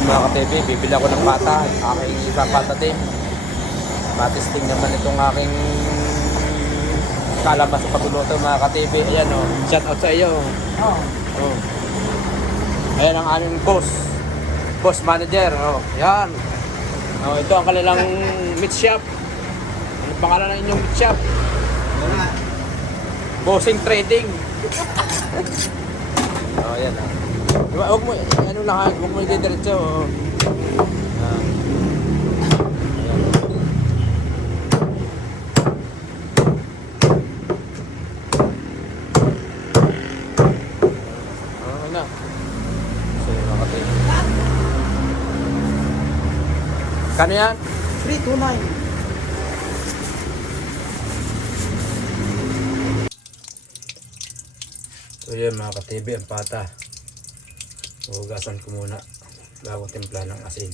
Ayun mga ka-TV, bibili ako ng pata. Aking ipapatatim. Matisting naman itong aking kalamas sa pagluluto mga ka-TV. Ayan o, oh. shout out sa iyo. Oo. Oh. Ayan ang aming boss. Boss manager. Oh, yan. Oh, ito ang kanilang meat shop. Ano pangalan ng inyong meat shop? Bossing Trading. oh, yan ah. Diba, Huwag mo, ano lang huwag mo i-diretso. Oh. Makati. Kano yan? 329. So yun mga ka-TV, ang pata. Hugasan ko muna bago timpla ng asin.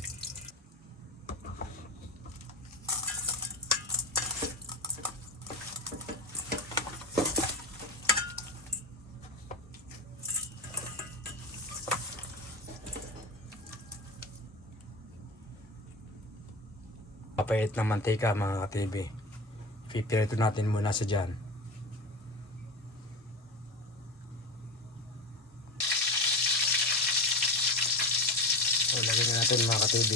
Papait ng mantika mga ka-TV. Pipirito natin muna sa dyan. So, lagyan na natin mga ka-TV.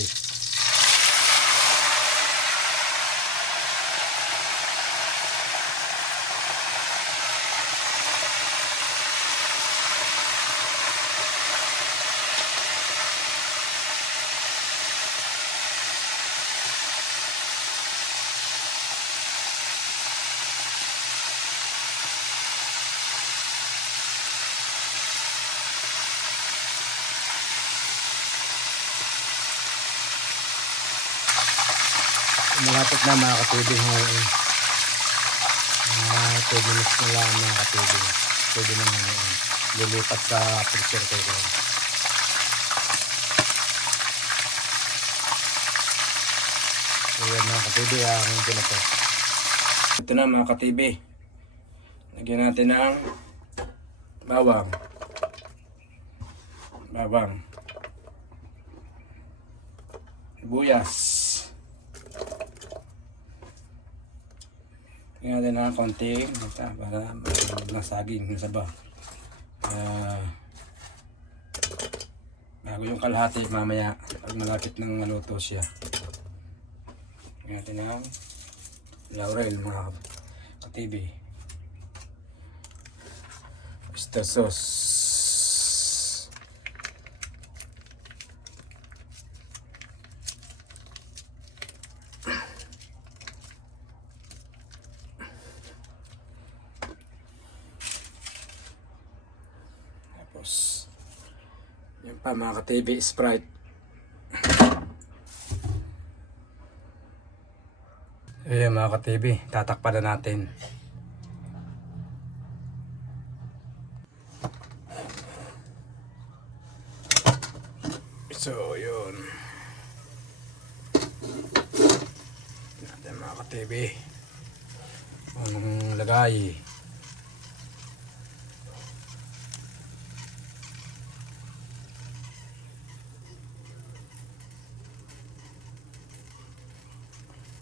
Malapit na mga ka-TV ngayon. Mga 2 minutes na lang mga ka-TV. Pwede na ngayon. Lilipat sa pressure cooker. So yan mga ka-TV, ang hindi na to. Ito na mga ka-TV. Lagyan natin ng bawang. Bawang. Buyas. Tingnan natin ng konting basta para nasaging na saba. Ah, bago yung kalahati mamaya pag malapit ng maluto siya. Tingnan natin ng laurel mga katibi. Oyster sauce. Tapos, yan pa mga ka-TV, Sprite. Ayan mga ka-TV, tatakpan na natin. So, yun. Natin mga ka-TV. Anong lagay?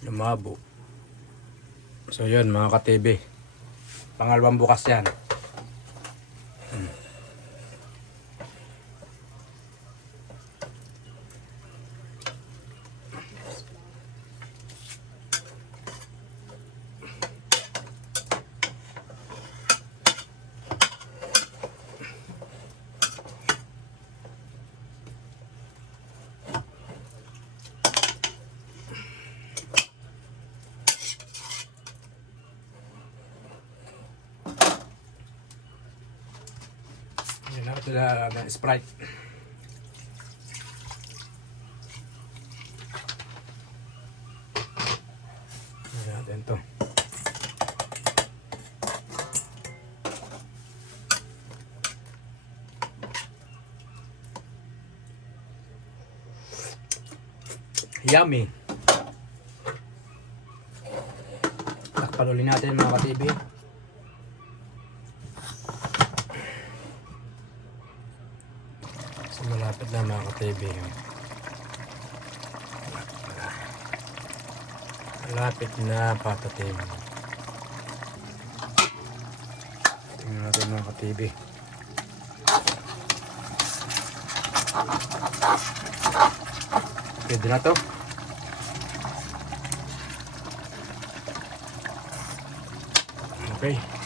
Lumabo. So yun mga ka-TV. Pangalawang bukas yan. Hmm. Yan na ito Sprite. Yan natin to. Yummy. Takpan ulit natin mga ka-TV. So malapit na mga ka-TV. Malapit na pata-TV. Tingnan natin mga ka-TV. Pwede na to. Okay.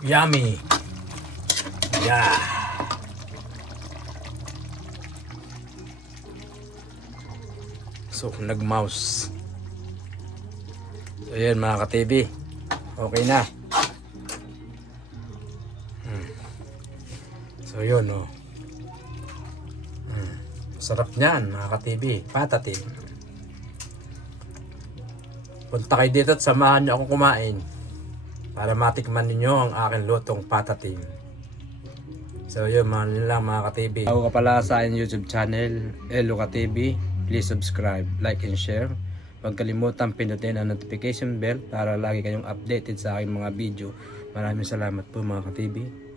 Yummy. Yeah. So, nag-mouse. So, yan mga ka-TV. Okay na. Hmm. So, yun, oh. Hmm. Sarap niyan, mga ka-TV. Patatim. Punta kayo dito at samahan niyo akong kumain para matikman ninyo ang aking lutong patatim. So yun, mga lang mga ka-TV. Ako ka pala sa aking YouTube channel, Elo ka TV. Please subscribe, like, and share. Huwag kalimutan pindutin ang notification bell para lagi kayong updated sa aking mga video. Maraming salamat po mga ka-TV.